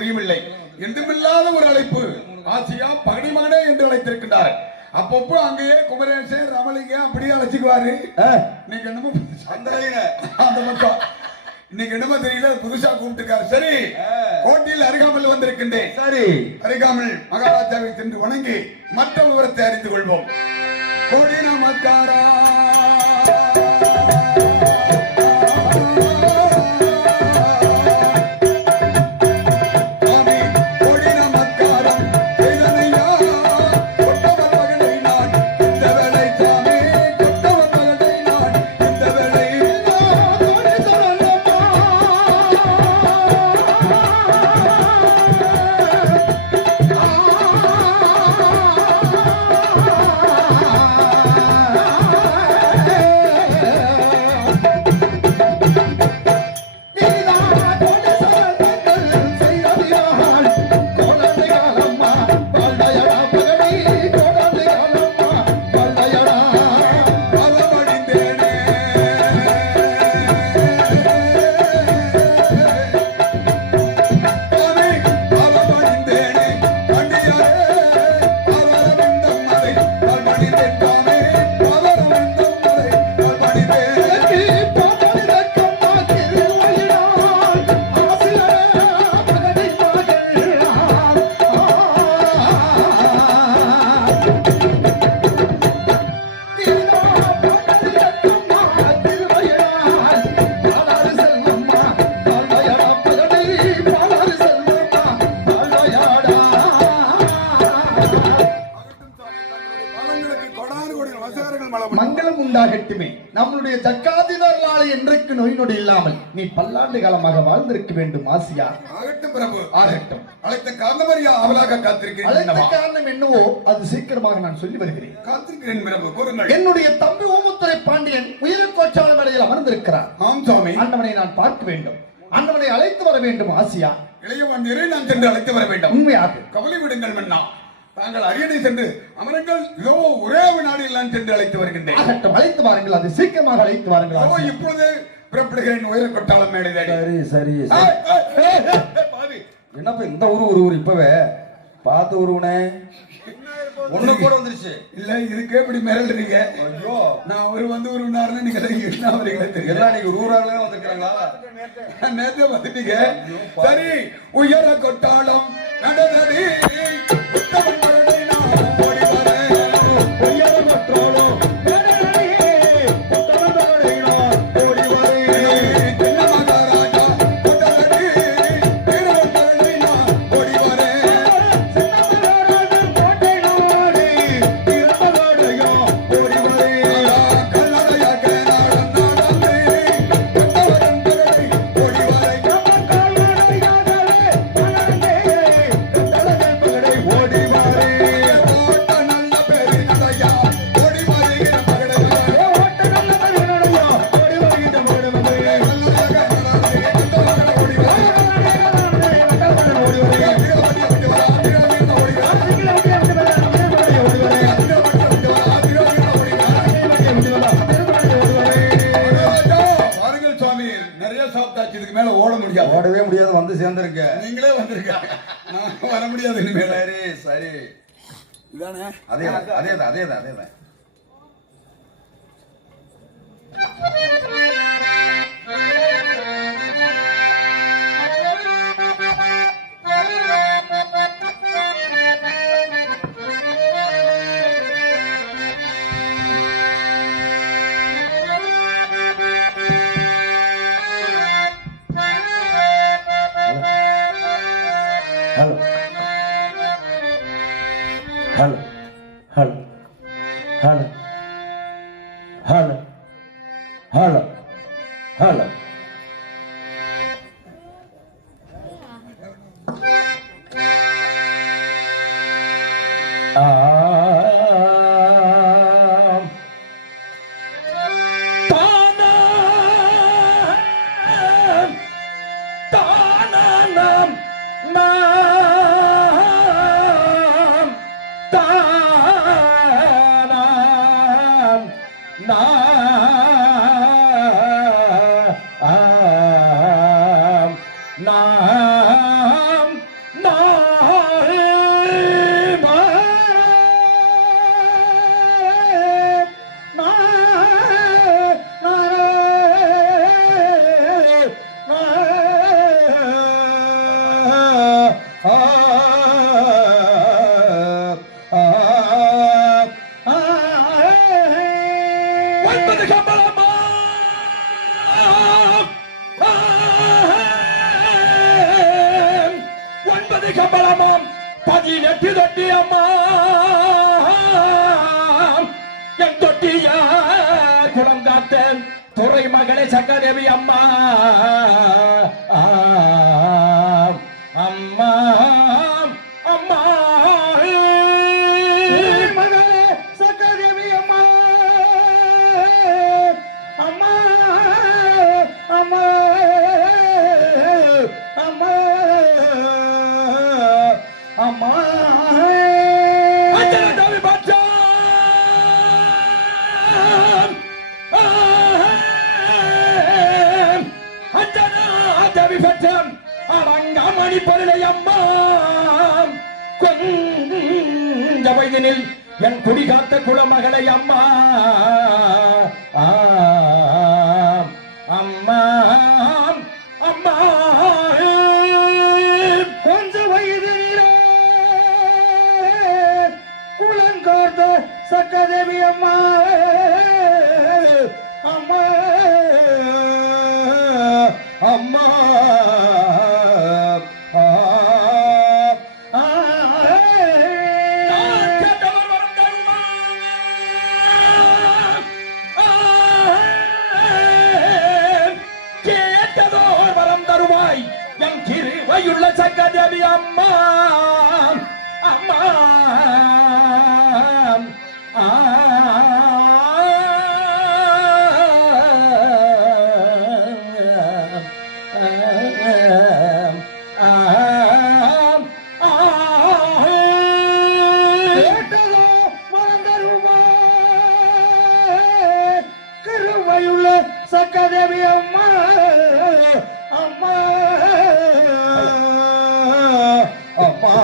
தெரியவில்லை. இன்றுமில்லாத ஒரு அழைப்பு. ஆசியா பகடி மகனே என்று அழைத்திருக்கின்றார். அப்பப்போ அங்கேயே குமரேசன் ரமலிங்க அப்படியே அழைச்சிக்குவாரு. இன்னைக்கு என்னமோ அந்த பக்கம் இன்னைக்கு என்னமோ தெரியல, புதுசா கூப்பிட்டுருக்காரு. சரி, கோட்டையில் அருகாமல் வந்திருக்கின்றேன். சரி, அருகாமல் மகாராஜாவை சென்று வணங்கி மற்ற விவரத்தை அறிந்து கொள்வோம். கோடி நமஸ்காரா. மங்களம் உண்டாகட்டுமே. நம்மளுடைய ஜக்காதினாலே என்றைக்கு நோய் நொடி இல்லாமல் நீ பல்லாண்டு காலமாக வாழ்ந்திருக்க வேண்டும். ஆசியா ஆகட்டும் பிரபு, ஆகட்டும். அழைத்த காரணமறியா அவளாக காத்திருக்கிறேன். அழைத்த காரணம் என்னவோ அது சீக்கிரமாக நான் சொல்லி வருகிறேன். காத்திருக்கிறேன் பிரபு, கூறுங்கள். என்னுடைய தம்பி ஓமுத்துரை பாண்டியன் உயிர் கோச்சால மேடையில் அமர்ந்திருக்கிறார். ஆம் சுவாமி. அண்ணவனை நான் பார்க்க வேண்டும். அண்ணவனை அழைத்து வர வேண்டும். ஆசியா இளையவாண்டியரை நான் சென்று அழைத்து வர வேண்டும். உண்மையாக கவலை விடுங்கள் மன்னா. தாங்கள் அரியணை சென்று அமரங்கள் இதோ ஒரே வினாடியில் நான் சென்று அழைத்து வருகின்றேன். ஆகட்டும், அழைத்து வாருங்கள். அது சீக்கிரமாக அழைத்து வாருங்கள். இப்பொழுது புறப்படுகிறேன். உயர கொட்டாளம் மேடை தேடி. சரி என்னப்ப இந்த ஊரு இப்பவே பார்த்து உருவனே ஒண்ணு கூட வந்துருச்சு. இல்ல இதுக்கே இப்படி மிரள்றீங்க. ஐயோ, நான் ஒரு உருவனாருன்னு நீங்க என்ன வரீங்களே தெரியல. எல்லாம் நீங்க ஊரால வந்துருக்காங்களா? நேத்தே வந்துட்டீங்க. சரி, உயர கொட்டாளம் நடனடி ஓடவே முடியாது. வந்து சேர்ந்திருக்க நீங்களே வந்திருக்க, நான் வர முடியாது இனிமேல். சரி இதானே? அதேதான். Hello. ஒன்பது கம்பளமா ஒன்பது கம்பளமாம் 18 தொட்டி அம்மா என் தொட்டிய குளம் காத்த துறை மகளே சக்கரதேவி அம்மா அம்மா அம்மா மகளே சக்கரதேவி அம்மா அம்மா அம்மா அம்மா அம்மா அஞ்சலி பச்சா அஞ்சலி பச்சம் அவங்கமணி பொருளை அம்மா கொஞ்ச வயதினில் என் குடி காத்த குலமகளை அம்மா அம்மா அம்மா கொஞ்ச வயதினிலே குலங்காத்த சக்கரதேவி அம்மா அம்மா அம்மா கேட்டதோர் வரம் தருவாய் என் கிருபையுள்ள சக்கரதேவி அம்மா அம்மா கேட்டதோ வரம் தருவாய் கிருபையுள்ள சக்கரதேவி அம்மா அம்மா அம்மா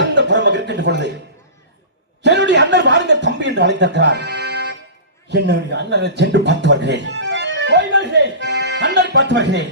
எந்த புறமாக இருக்கின்ற பொழுது என்னுடைய அண்ணன் வாருங்க தம்பி என்று அழைத்திருக்கிறார். என்னுடைய அண்ணனை சென்று பார்த்து வருகிறேன். போய் வருகிறேன். அண்ணனை பார்த்து வருகிறேன்.